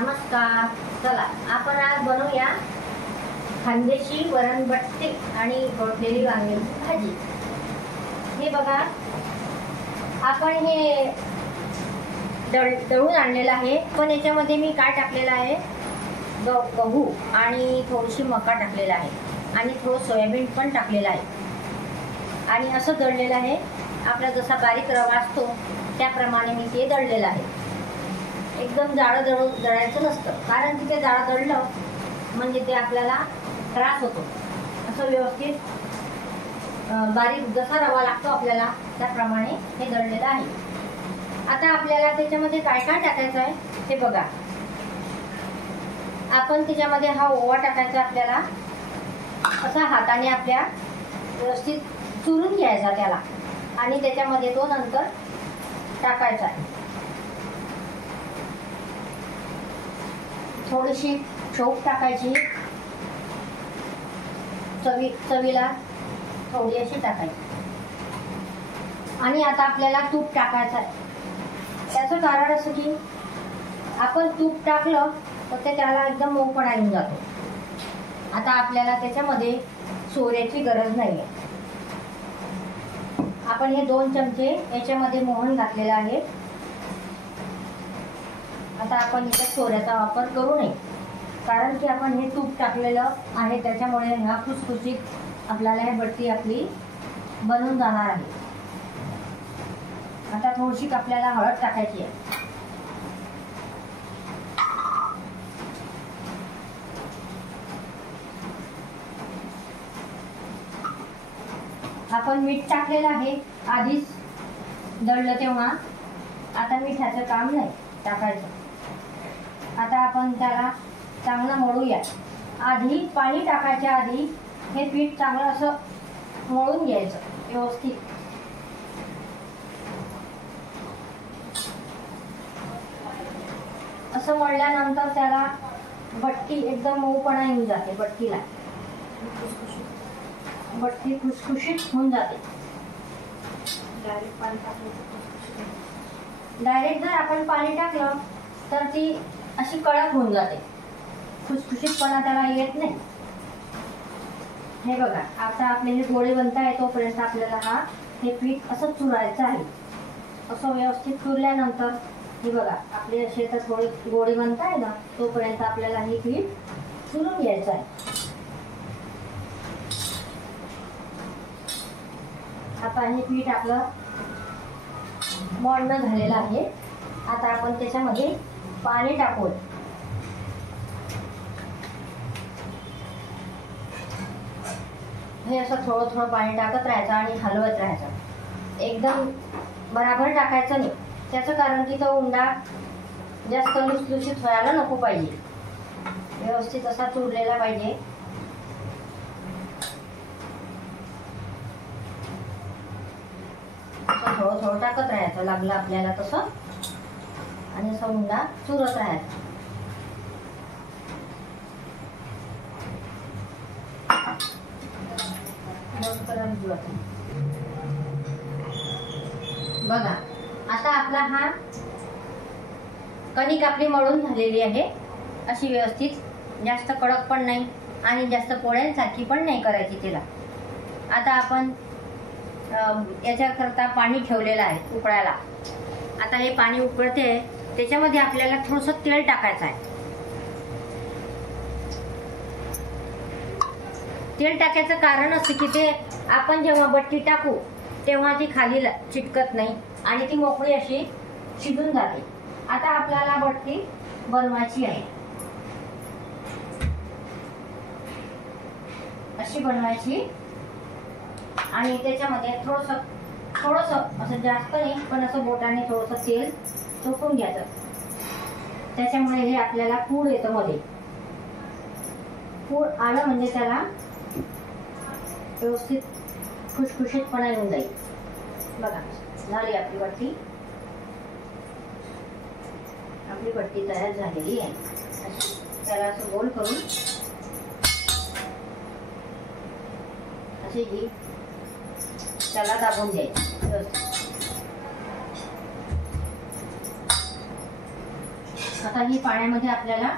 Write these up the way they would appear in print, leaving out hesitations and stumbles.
नमस्कार. चला आपण आज बनवूया खानदेशी वरणबट्टी आणि गोडलेली वांग्याची भाजी. हे बघा, आपण हे दळून आणलेलं आहे, पण याच्यामध्ये मी काय टाकलेलं आहे, गहू आणि थोडीशी मका टाकलेला आहे आणि थोडं सोयाबीन पण टाकलेलं आहे आणि असं दळलेलं आहे. आपला जसा बारीक रवा असतो त्याप्रमाणे मी ते दळलेलं आहे. एकदम जाडं दळायचं नसतं, कारण की ते जाडं दळलं म्हणजे ते आपल्याला त्रास होतो. असं व्यवस्थित बारीक जसा रवा लागतो आपल्याला त्याप्रमाणे हे दळलेलं आहे. आता आपल्याला त्याच्यामध्ये काय काय टाकायचं आहे ते बघा. आपण त्याच्यामध्ये हा ओवा टाकायचा, आपल्याला असा हाताने आपल्या व्यवस्थित चुरून घ्यायचा त्याला आणि त्याच्यामध्ये तो नंतर टाकायचा आहे. थोडीशी शौक टाकायची, चवीला थोडी अशी टाकायची. आणि आता आपल्याला तूप टाकायचं आहे. त्याचं कारण असं की आपण तूप टाकलं तर ते त्याला एकदम मऊपणा येऊन जातो. आता आपल्याला त्याच्यामध्ये सोऱ्याची गरज नाही आहे. आपण हे 2 चमचे याच्यामध्ये मोहन घातलेला आहे. आता आपण इथे सोऱ्याचा वापर करू नये, कारण की आपण हे तूप टाकलेलं आहे, त्याच्यामुळे ह्या खुसखुशीत आपल्याला हे बट्टी आपली बनून जाणार आहे. आता थोडीशी आपल्याला हळद टाकायची आहे. आपण मीठ टाकलेलं आहे आधीच दळलं तेव्हा. आता मिठाचं काम नाही टाकायचं. आता आपण त्याला चांगलं मळूया. आधी पाणी टाकायच्या आधी हे पीठ चांगलं असं मळून घ्यायचं व्यवस्थित. असं मळल्यानंतर त्याला बट्टी एकदम मऊपणा येऊन जाते. बट्टी खुसखुशीत होऊन जाते. डायरेक्ट जर आपण पाणी टाकलं तर ती अशी कडक होऊन जाते, खुसखुशीतपणा त्याला येत नाही. हे बघा, आता आपले हे गोळे बनताय तोपर्यंत आपल्याला हे पीठ असं चुरायचं आहे. असं व्यवस्थित चुरल्यानंतर हे बघा, आपले असे तर थोडे गोळे बनताय ना, तोपर्यंत आपल्याला हे पीठ चुरून घ्यायचं आहे. आता हे पीठ आपलं मळणं झालेलं आहे. आता आपण त्याच्यामध्ये पाणी टाकू. हे असं थोडं थोडं पाणी टाकत राहायचं आणि हलवत राहायचं. एकदम बराबर टाकायचं नाही, त्याचं कारण की तो उंडा जास्त लुसलुशीत व्हायला नको पाहिजे. व्यवस्थित असा चुरलेला पाहिजे. थोडं थोडं टाकत राहायचं लागलं आपल्याला तसं, आणि असा उंडा चुरत राहायचा. बघा, आता आपला हा कणिक आपली मळून झालेली आहे. अशी व्यवस्थित, जास्त कडक पण नाही आणि जास्त पोळ्यांसारखी पण नाही करायची तिला. आता आपण याच्याकरता पाणी ठेवलेलं आहे उकळायला. आता हे पाणी उकळते, त्याच्यामध्ये आपल्याला थोडंसं तेल टाकायचं आहे. तेल टाकायचं कारण असं की ते आपण जेव्हा बट्टी टाकू तेव्हा ती खाली चिटकत नाही आणि ती मोकळी अशी शिजून जाते. आता आपल्याला बट्टी बनवायची आहे. अशी बनवायची आणि त्याच्यामध्ये थोडंसं असं जास्त नाही, पण असं बोटाने थोडंसं तेल चोपून घ्यायचं. त्याच्यामुळे हे आपल्याला पूड येतं मध्ये. पूड आलं म्हणजे त्याला व्यवस्थित खुसखुशीतपणा येऊन जाईल. बघा, झाली आपली बट्टी. आपली बट्टी तयार झालेली आहे. त्याला असं गोल करून अशी ही त्याला दाबून द्यायची. आता ही पाण्यामध्ये आपल्याला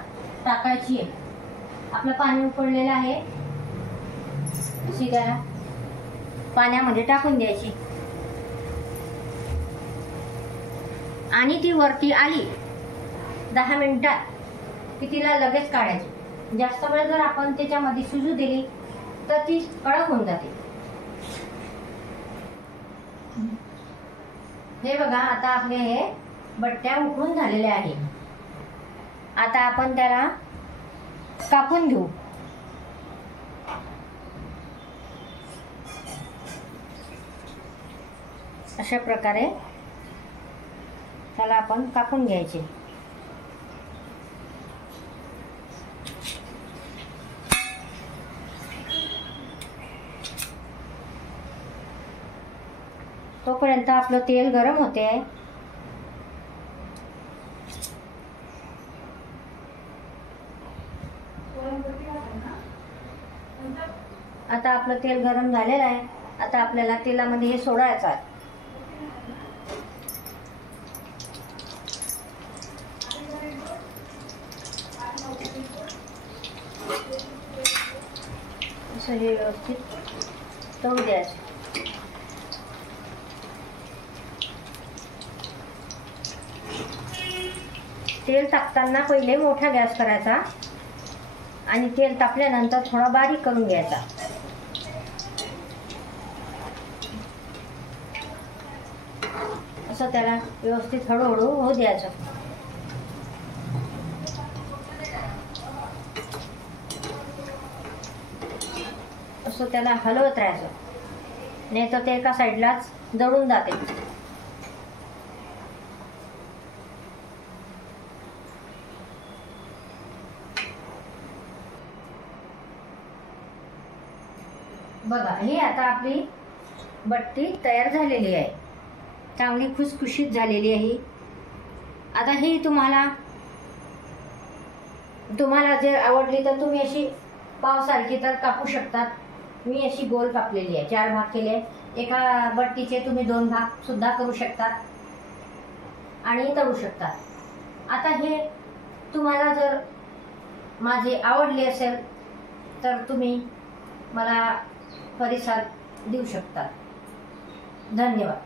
टाकायची आहे. आपलं पाणी उकळलेलं आहे, अशी त्याला पाण्यामध्ये टाकून द्यायची आणि ती वरती आली 10 मिनिटात की तिला लगेच काढायची. जास्त वेळ जर आपण त्याच्यामध्ये शिजू दिली तर ती कडक होऊन जाते. हे बघा, आता आपले हे बट्ट्या उकळून झालेले आहे. आता आपण त्याला कापून घेऊ. अशा प्रकारे त्याला आपण कापून घ्यायचे. तोपर्यंत आपलं तेल गरम होते. आता आपलं तेल गरम झालेलं आहे. आता आपल्याला तेलामध्ये हे सोडायचं आहे. असं हे व्यवस्थित तळू द्यायचं. तेल टाकताना पहिले मोठा गॅस करायचा आणि तेल तापल्यानंतर थोडा बारीक करून घ्यायचा. असं त्याला व्यवस्थित हळूहळू होऊ द्यायचं. असं त्याला हलवत राहायचं, नाही तर ते एका साईडलाच जळून जाते. बघा, ही आता आपली बट्टी तयार झालेली आहे. चांगली खुसखुशीत झालेली आहे. आता ही तुम्हाला जर आवडली तर तुम्ही अशी पावसारखी तर कापू शकतात. मी अशी गोल कापलेली आहे, 4 भाग केले. एका बट्टीचे तुम्ही 2 भाग सुद्धा करू शकतात आणि तळू शकतात. आता हे तुम्हाला जर माझे आवडले असेल तर तुम्ही मला प्रतिसाद देऊ शकता. धन्यवाद.